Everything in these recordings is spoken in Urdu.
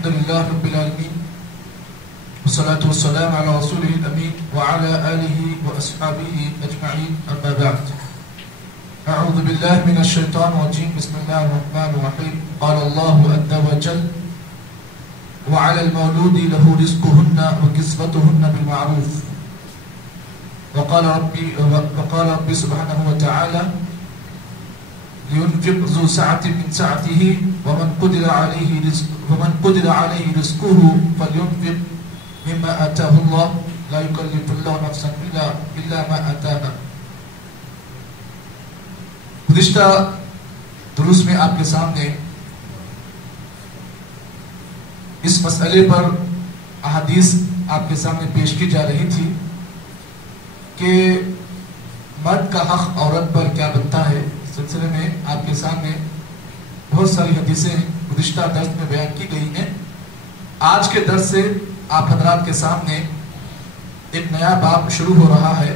الحمد لله رب العالمين والصلاة والسلام على رسوله الأمين وعلى آله وأصحابه أجمعين أما بعد. أعوذ بالله من الشيطان الرجيم. بسم الله الرحمن الرحيم. قال الله عز وجل وعلى المولود له رزقهن وكسوتهن بالمعروف. وقال ربي سبحانه وتعالى لينفق ذو سعة من سعته ومن قدر عليه رزقه فلينفق مما آتاه الله لا يكلف الله نفسا إلا ما آتاها. گزشتہ دروس میں آپ کے سامنے اس مسئلے پر احادیث آپ کے سامنے پیش کی جا رہی تھی کہ مرد کا حق عورت پر کیا بنتا ہے. اس سلسلے میں آپ کے سامنے بہت ساری حدیثیں گزشتہ درس میں بیان کی گئی ہیں. آج کے درس سے آپ حضرات کے سامنے ایک نیا باب شروع ہو رہا ہے.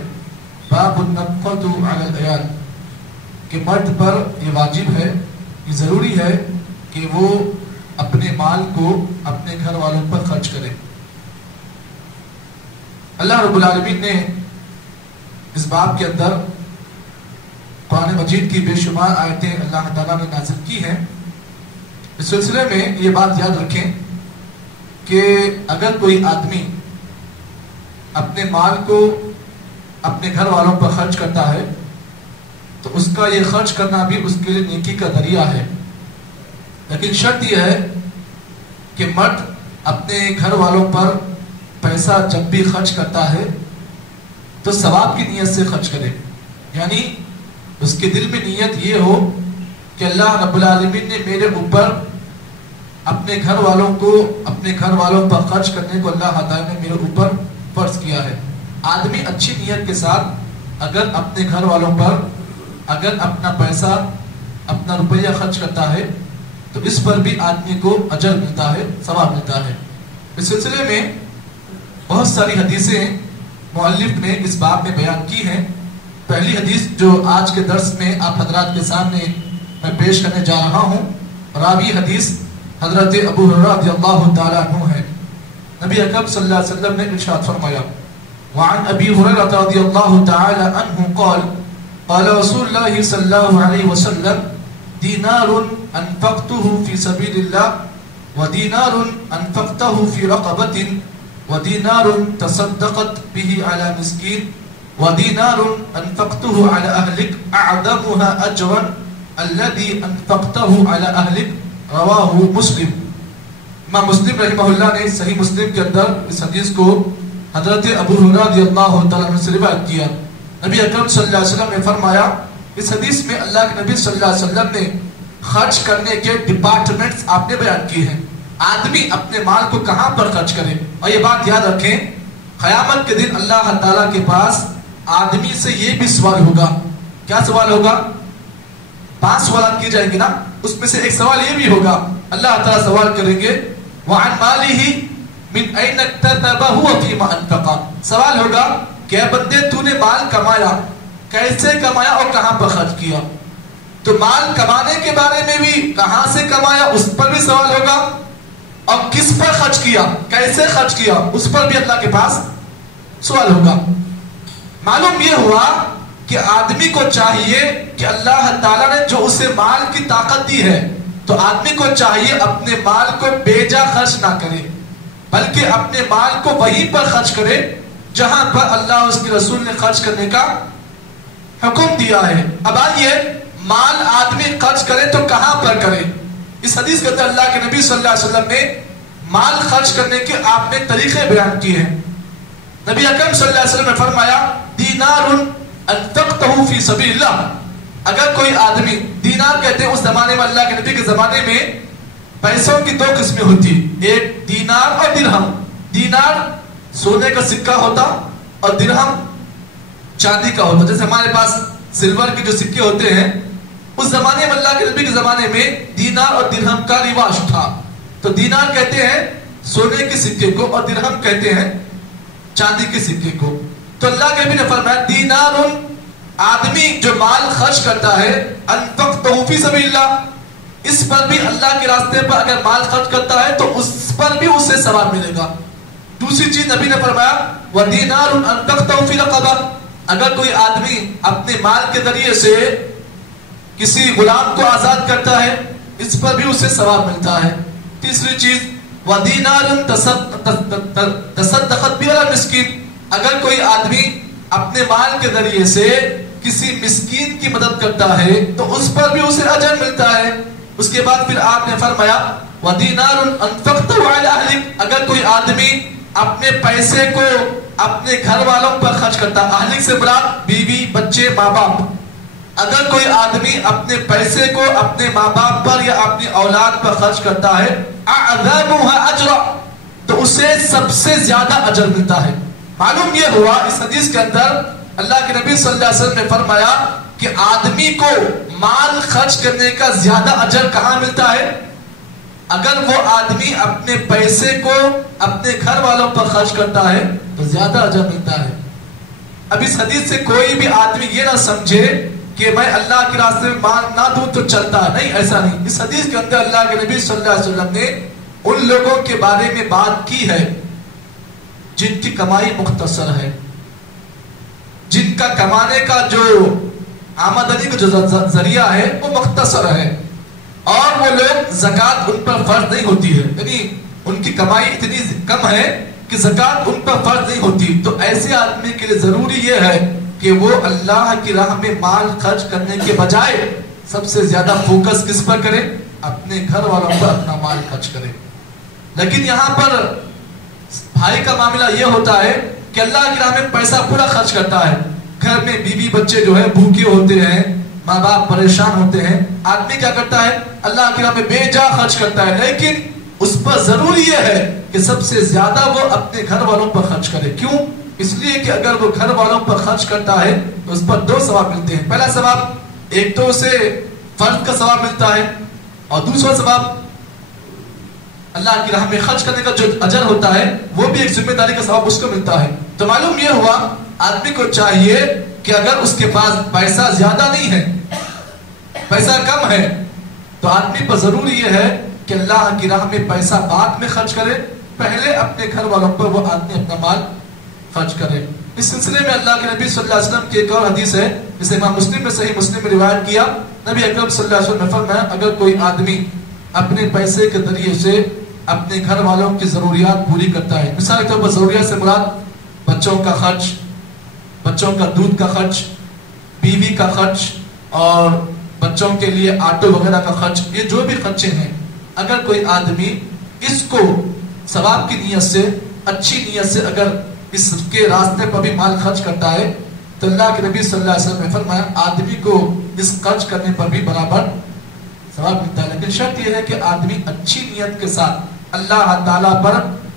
باب النفقۃ علی العیال، کہ مرد پر یہ واجب ہے، یہ ضروری ہے کہ وہ اپنے مال کو اپنے گھر والوں پر خرچ کرے. اللہ رب العالمین نے اس باب کے اندر قرآن مجید کی بے شمار آیتیں اللہ تعالیٰ نے نازل کی ہیں. اس سلسلے میں یہ بات یاد رکھیں کہ اگر کوئی آدمی اپنے مال کو اپنے گھر والوں پر خرچ کرتا ہے تو اس کا یہ خرچ کرنا بھی اس کے لیے نیکی کا ذریعہ ہے. لیکن شرط یہ ہے کہ مرد اپنے گھر والوں پر پیسہ جب بھی خرچ کرتا ہے تو ثواب کی نیت سے خرچ کرے. یعنی اس کے دل میں نیت یہ ہو کہ اللہ رب العالمین نے میرے اوپر اپنے گھر والوں پر خرچ کرنے کو اللہ تعالیٰ نے میرے اوپر فرض کیا ہے. آدمی اچھی نیت کے ساتھ اگر اپنے گھر والوں پر اگر اپنا پیسہ اپنا روپیہ خرچ کرتا ہے تو اس پر بھی آدمی کو اجر ملتا ہے، ثواب ملتا ہے. اس سلسلے میں بہت ساری حدیثیں مؤلف نے اس باب میں بیان کی ہیں. پہلی حدیث جو آج کے درس میں آپ حضرات کے سامنے میں پیش کرنے جا رہا ہوں، راوی حدیث حضرت ابو ہریرہ رضی اللہ تعالی عنہ ہے. نبی اکرم صلی اللہ علیہ وسلم نے ارشاد فرمایا وعن ابی ہریرہ رضی اللہ تعالی عنہ قال قال رسول اللہ صلی اللہ علیہ وسلم دینار انفقته فی سبیل اللہ ودینار انفقته فی رقبۃ ودینار تصدقت به علی مسکین ودینار انفقته علی اہلک اعظمها اجرا الذي انفقته علی اہلک رواہ مسلم. امام مسلم رحمہ اللہ نے صحیح مسلم کے اندر اس حدیث کو حضرت ابو ہریرہ رضی اللہ تعالیٰ عنہ سے روایت کیا. نبی اکرم صلی اللہ علیہ وسلم نے فرمایا، اس حدیث میں اللہ کے نبی صلی اللہ علیہ وسلم نے خرچ کرنے کے ڈپارٹمنٹس آپ نے بیان کیے ہیں. آدمی اپنے مال کو کہاں پر خرچ کرے. اور یہ بات یاد رکھیں، قیامت کے دن اللہ تعالیٰ کے پاس آدمی سے یہ بھی سوال ہوگا. کیا سوال ہوگا؟ 5 سوالات کی جائیں گے نا، اس میں سے ایک سوال یہ بھی ہوگا. اللہ تعالیٰ سوال کریں گے وعن مالہ من این اکتسبہ وفیما انفقہ. سوال ہوگا کہ اے بندے تو نے مال کمایا، کیسے کمایا اور کہاں پر خرچ کیا. تو مال کمانے کے بارے میں بھی کہاں سے کمایا اس پر بھی سوال ہوگا، اور کس پر خرچ کیا، کیسے خرچ کیا اس پر بھی اللہ کے پاس سوال ہوگا. معلوم یہ ہوا کہ آدمی کو چاہیے کہ اللہ تعالیٰ نے جو اسے مال کی طاقت دی ہے تو آدمی کو چاہیے اپنے مال کو بیجا خرچ نہ کرے، بلکہ اپنے مال کو وہیں پر خرچ کرے جہاں پر اللہ اس کے رسول نے خرچ کرنے کا حکم دیا ہے. اب آئیے مال آدمی خرچ کرے تو کہاں پر کرے. اس حدیث کے اندر اللہ کے نبی صلی اللہ علیہ وسلم نے مال خرچ کرنے کے آپ نے طریقے بیان کیے ہیں. نبی اکرم صلی اللہ علیہ وسلم نے فرمایا دینار انفقته فی سبیل اللہ. اگر کوئی آدمی، دینار کہتے ہیں اس زمانے میں اللہ کے نبی کے زمانے میں پیسوں کی 2 قسمیں ہوتی، ایک دینار اور درہم. دینار سونے کا سکہ ہوتا اور درہم چاندی کا ہوتا. جیسے ہمارے پاس سلور کے جو سکے ہوتے ہیں، اس زمانے میں اللہ کے نبی کے زمانے میں دینار اور درہم کا رواج تھا. تو دینار کہتے ہیں سونے کے سکے کو اور درہم کہتے ہیں چاندی کے سکے کو. تو اللہ کے نبی نے فرمایا دینار آدمی جو مال خرچ کرتا ہے انفقتہ فی سبیل اللہ، اس پر بھی اللہ کے راستے پر اگر مال خرچ کرتا ہے تو اس پر بھی اسے ثواب ملے گا۔ دوسری چیز نبی نے فرمایا وَدِينَارٌ أَنْفَقْتَهُ فِي رَقَبَةٍ، اگر کوئی آدمی اپنے مال کے ذریعے سے کسی غلام کو آزاد کرتا ہے اس پر بھی اسے ثواب ملتا ہے۔ تیسری چیز وَدِينَارٌ تَصَدَّقَتْ بِهِ عَلَى الْمِسْكِينِ، اگر کوئی آدمی اپنے مال کے ذریعے سے کسی مسکین کی مدد کرتا ہے تو اس پر بھی اسے اجر ملتا ہے۔ اس کے بعد پھر آپ نے فرمایا وَدِينَارٌ أَنْفَقْتَهُ عَلَى أَهْلِكَ، اگر کوئی آدمی اپنے پیسے کو اپنے گھر والوں پر خرچ کرتا ہے، اہلک سے مراد بیوی بچے ماں باپ، اگر کوئی آدمی اپنے پیسے کو اپنے ماں باپ پر یا اپنی اولاد پر خرچ کرتا ہے أَعْظَمُهَا أَجْرًا، تو اسے سب سے زیادہ اجر ملتا ہے۔ معلوم یہ ہوا اس حدیث کے اندر اللہ کے نبی صلی اللہ علیہ وسلم نے فرمایا کہ آدمی کو مال خرچ کرنے کا زیادہ اجر کہاں ملتا ہے؟ اگر وہ آدمی اپنے پیسے کو اپنے گھر والوں پر خرچ کرتا ہے تو زیادہ اجر ملتا ہے۔ اب اس حدیث سے کوئی بھی آدمی یہ نہ سمجھے کہ میں اللہ کے راستے میں مال نہ دوں تو چلتا، نہیں، ایسا نہیں۔ اس حدیث کے اندر اللہ کے نبی صلی اللہ علیہ وسلم نے ان لوگوں کے بارے میں بات کی ہے جن کی کمائی مختصر ہے، جن کا کمانے کا جو آمدنی کا جو ذریعہ ہے وہ مختصر ہے، اور وہ لوگ زکوٰۃ ان پر فرض نہیں ہوتی ہے، یعنی ان کی کمائی اتنی کم ہے کہ زکوٰۃ ان پر فرض نہیں ہوتی۔ تو ایسے آدمی کے لیے ضروری یہ ہے کہ وہ اللہ کی راہ میں مال خرچ کرنے کے بجائے سب سے زیادہ فوکس کس پر کرے؟ اپنے گھر والوں پر اپنا مال خرچ کرے۔ لیکن یہاں پر بھائی کا معاملہ یہ ہوتا ہے کہ اللہ کی راہ میں پیسہ پورا خرچ کرتا ہے، گھر میں بیوی بچے جو ہے بھوکے ہوتے ہیں، ماں باپ پریشان ہوتے ہیں، آدمی کیا کرتا ہے؟ اللہ کی راہ میں بے جا خرچ کرتا ہے، لیکن اس پر ضروری یہ ہے کہ سب سے زیادہ وہ اپنے گھر والوں پر خرچ کرے۔ کیوں؟ اس لیے کہ اگر وہ گھر والوں پر خرچ کرتا ہے تو اس پر دو ثواب ملتے ہیں۔ پہلا ثواب ایک تو اسے فرض کا ثواب ملتا ہے، اور دوسرا ثواب اللہ کی راہ میں خرچ کرنے کا جو اجر ہوتا ہے وہ بھی ایک ذمہ داری کا ثواب اس کو ملتا ہے۔ تو معلوم یہ ہوا آدمی کو چاہیے کہ اگر اس کے پاس پیسہ زیادہ نہیں ہے، پیسہ کم ہے، تو آدمی پر ضروری یہ ہے کہ اللہ کی راہ میں پیسہ بعد میں خرچ کرے، پہلے اپنے گھر والوں پر وہ آدمی اپنا مال خرچ کرے۔ اس سلسلے میں اللہ کے نبی صلی اللہ علیہ وسلم کی ایک اور حدیث ہے جسے امام مسلم نے صحیح مسلم میں روایت کیا۔ نبی اکرم صلی اللہ علیہ وسلم نے فرمایا اگر کوئی آدمی اپنے پیسے کے ذریعے سے اپنے گھر والوں کی ضروریات پوری کرتا ہے، مثال کے طور پر ضروریات سے مراد بچوں کا خرچ، بچوں کا دودھ کا خرچ، بیوی کا خرچ، اور بچوں کے لیے آٹو وغیرہ کا خرچ، یہ جو بھی خرچے ہیں، اگر کوئی آدمی اس کو ثواب کی نیت سے، اچھی نیت سے اگر اس کے راستے پر بھی مال خرچ کرتا ہے تو اللہ کے نبی صلی اللہ علیہ وسلم نے فرمایا آدمی کو اس خرچ کرنے پر بھی برابر ثواب ملتا ہے۔ لیکن شرط یہ ہے کہ آدمی اچھی نیت کے ساتھ اللہ تعالیٰ پر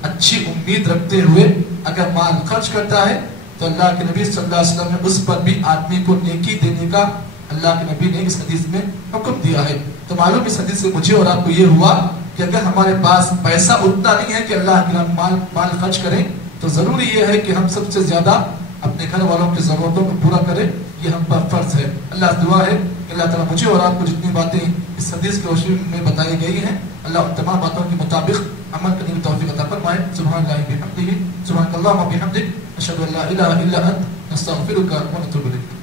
اچھی امید رکھتے ہوئے اگر مال خرچ کرتا ہے تو اللہ کے نبی صلی اللہ علیہ وسلم نے اس پر بھی آدمی کو نیکی دینے کا اللہ کے نبی نے اس حدیث میں حکم دیا ہے۔ تو معلوم اس حدیث سے مجھے اور آپ کو یہ ہوا کہ اگر ہمارے پاس پیسہ اتنا نہیں ہے کہ اللہ کے نام مال خرچ کریں تو ضروری یہ ہے کہ ہم سب سے زیادہ اپنے گھر والوں کی ضرورتوں کو پورا کریں، یہ ہم پر فرض ہے۔ اللہ سے دعا ہے کہ اللہ تعالیٰ مجھے اور آپ کو جتنی باتیں اس حدیث کی روشنی میں بتائی گئی ہیں اللہ ان تمام باتوں کے مطابق عمل کرنے کی توفیق عطا فرمائے۔ سبحان اللہ بحمدہ، سبحان اللہ وبحمدہ، اشہد ان لا الہ الا انت، نستغفرک ونتوب الیک۔